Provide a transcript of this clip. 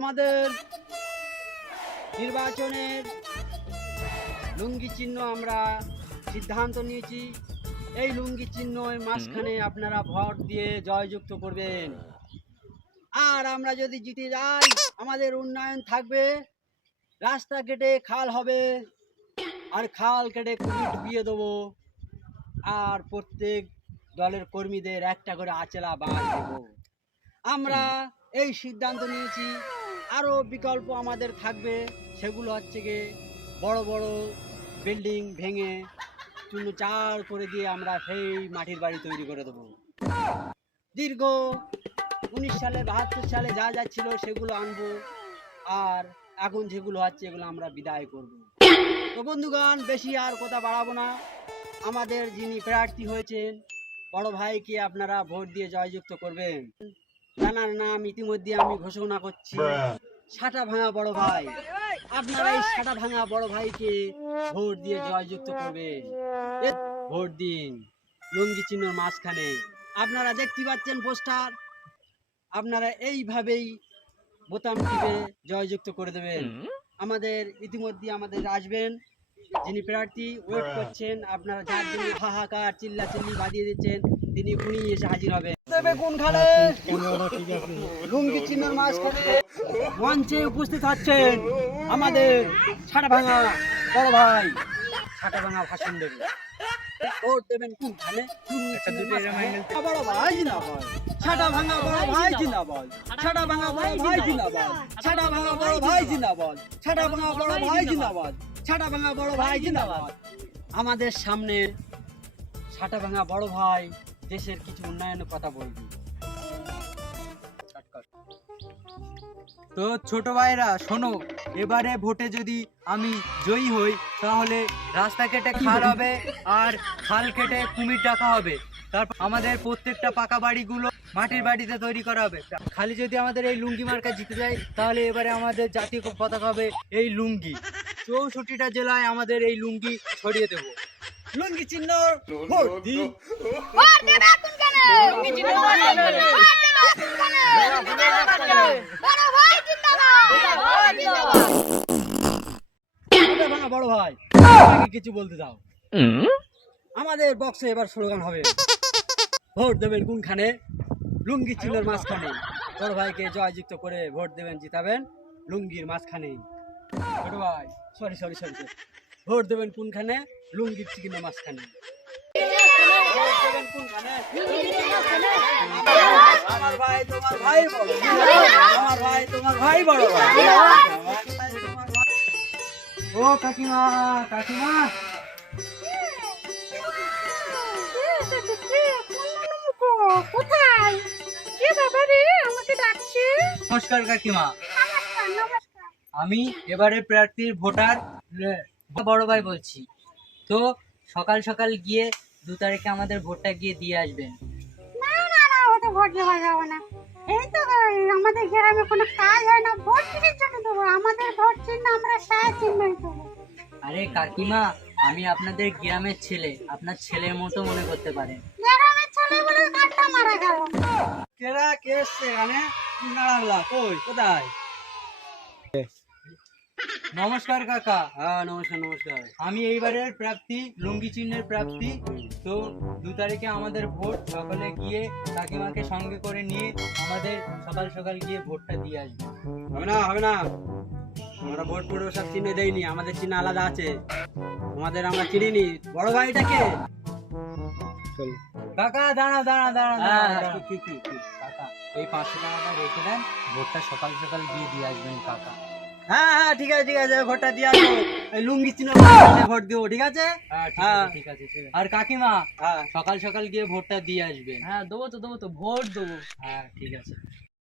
আমাদের নির্বাচনের লুঙ্গি চিহ্ন আমরা সিদ্ধান্ত নিয়েছি। এই লুঙ্গি চিহ্নের মাঝখানে আপনারা ভোট দিয়ে জয়যুক্ত করবেন। আর আমরা যদি জিতে যাই আমাদের উন্নয়ন থাকবে, রাস্তা কেটে খাল হবে, আর খাল কেটে কুমির ঢুকিয়ে দেবো, আর প্রত্যেক দলের কর্মীদের একটা করে আচলা বাঁশ দেবো। আমরা এই সিদ্ধান্ত নিয়েছি। আরও বিকল্প আমাদের থাকবে, সেগুলো হচ্ছে গিয়ে বড় বড় বিল্ডিং ভেঙে চূর্ণচার করে দিয়ে আমরা সেই মাটির বাড়ি তৈরি করে দেবো। দীর্ঘ 19 সালে 72 সালে যা যা ছিল সেগুলো আনবো, আর এখন যেগুলো হচ্ছে এগুলো আমরা বিদায় করব। তো বন্ধুগণ, বেশি আর কথা বাড়াবো না। আমাদের যিনি প্রার্থী হয়েছেন বড় ভাইকে আপনারা ভোট দিয়ে জয়যুক্ত করবেন। জানার নাম ইতিমধ্যে আমি ঘোষণা করছি, সাটা ভাঙা বড় ভাই। আপনারা এই সাটা ভাঙা বড় ভাইকে ভোট দিয়ে জয়যুক্ত করবেন। ভোট দিন লুঙ্গি চিহ্নের মাঝখানে। আপনারা দেখতে পাচ্ছেন পোস্টার, আপনারা এইভাবেই বোতাম টিপে জয়যুক্ত করে দেবেন। আমাদের ইতিমধ্যে আমাদের আসবেন যিনি প্রার্থী, ওয়েট করছেন। আপনারা যার জন্য হাহাকার চিল্লাচিল্লি বাজিয়ে দিচ্ছেন, তিনি এখনই এসে হাজির হবেন। কোনখানে লুঙ্গি চিহ্নের মাঝখানে মঞ্চে উপস্থিত হচ্ছেন আমাদের ছাটা ভাঙা বড় ভাই। ছাটা ভাঙা ভাষণ দেবে। ভোট দেবেন কোনখানে? বড় ভাই জিন্দাবাদ, ছাটা ভাঙা বড় ভাই জিন্দাবাদ, ছাটা ভাঙা বড় ভাই জিন্দাবাদ, ছাটা ভাঙা বড় ভাই জিন্দাবাদ, ছাটা ভাঙা বড় ভাই জিন্দাবাদ, ছাটা ভাঙা বড় ভাই জিন্দাবাদ। আমাদের সামনে ছাটা ভাঙা বড় ভাই দেশের কিছু উন্নয়নের কথা বলবি। তো ছোট ভাইরা শোনো, এবারে ভোটে যদি আমি জয়ী হই তাহলে রাস্তা কেটে খাল হবে, আর খাল কেটে কুমির ডাকা হবে। তারপর আমাদের প্রত্যেকটা পাকা বাড়িগুলো মাটির বাড়িতে তৈরি করা হবে। খালি যদি আমাদের এই লুঙ্গি মার্কা জিতে যায় তাহলে এবারে আমাদের জাতীয় পতাকা হবে এই লুঙ্গি। 64টা জেলায় আমাদের এই লুঙ্গি ছড়িয়ে দেব। লুঙ্গি চিহ্ন ভোট দিন। বড় ভাই কিছু বলতে দাও। আমাদের বক্সে এবার স্লোগান হবে, ভোট দেবেন কোনখানে? লুঙ্গি চিহ্নের মাঝখানে। বড় ভাইকে জয়যুক্ত করে ভোট দেবেন, জিতাবেন লুঙ্গির মাঝখানে। ছোট ভাই সরি সরি সরি ভোট দেবেন কোনখানে? লুঙ্গির চিহ্নের মাঝখানে। আমার ভাই তোমার ভাই বড়, আমার ভাই তোমার ভাই বড়। ও কাকিমা, কাকিমা কোথায়? কে বাবা রে আমাকে ডাকছে? নমস্কার কাকিমা, আমি এবারে প্রার্থীর ভোটার বড় ভাই বলছি। তো সকাল সকাল গিয়ে 2 তারিখে আমাদের ভোটটা গিয়ে দিয়ে আসবেন। না না না, ওটা ভোট দেওয়া যাবে না। এই তো আমাদের গ্রামে কোনো কাজ হয় না, ভোট কিসের জন্য দেবো? আমাদের ভোট চিহ্ন আমরা সারা চিহ্নই দেবো। আরে কাকিমা, আমি আপনাদের গ্রামের ছেলে, আপনার ছেলের মতো মনে করতে পারেন। গ্রামের ছেলেগুলো কাটটা মারা গেল। কেরা কে এসছে এখানে? দাঁড়ালা কই, কোথায়? নমস্কার কাকা। হ্যাঁ নমস্কার নমস্কার। আমি এইবারের প্রার্থী, লুঙ্গি চিহ্নের প্রার্থী। তো 2 তারিখে আমাদের ভোট, সকালে গিয়ে কাকিমাকে সঙ্গে করে নিয়ে আমাদের সকাল সকাল গিয়ে ভোটটা দিয়ে আসবে। হবে না হবে না, আমরা ভোট পুরো সব চিহ্ন দেইনি, আমাদের চিহ্ন আলাদা আছে। আমাদের আমরা চিনিনি। বড় ভাইটাকে কাকা দাঁড়া দাঁড়া দাঁড়া হ্যাঁ, দাঁড়া। কি কাকা এই 500 টাকাটা রেখে দেন, ভোটটা সকাল সকাল গিয়ে দিয়ে আসবেন কাকা। হ্যাঁ হ্যাঁ ঠিক আছে ঠিক আছে, ভোটটা দিয়ে আসবো। এই লুঙ্গি চিহ্ন ভোট দিব, ঠিক আছে? হ্যাঁ ঠিক আছে। আর কাকিমা হ্যাঁ সকাল সকাল গিয়ে ভোটটা দিয়ে আসবেন। হ্যাঁ দেবো তো ভোট দেবো। হ্যাঁ ঠিক আছে।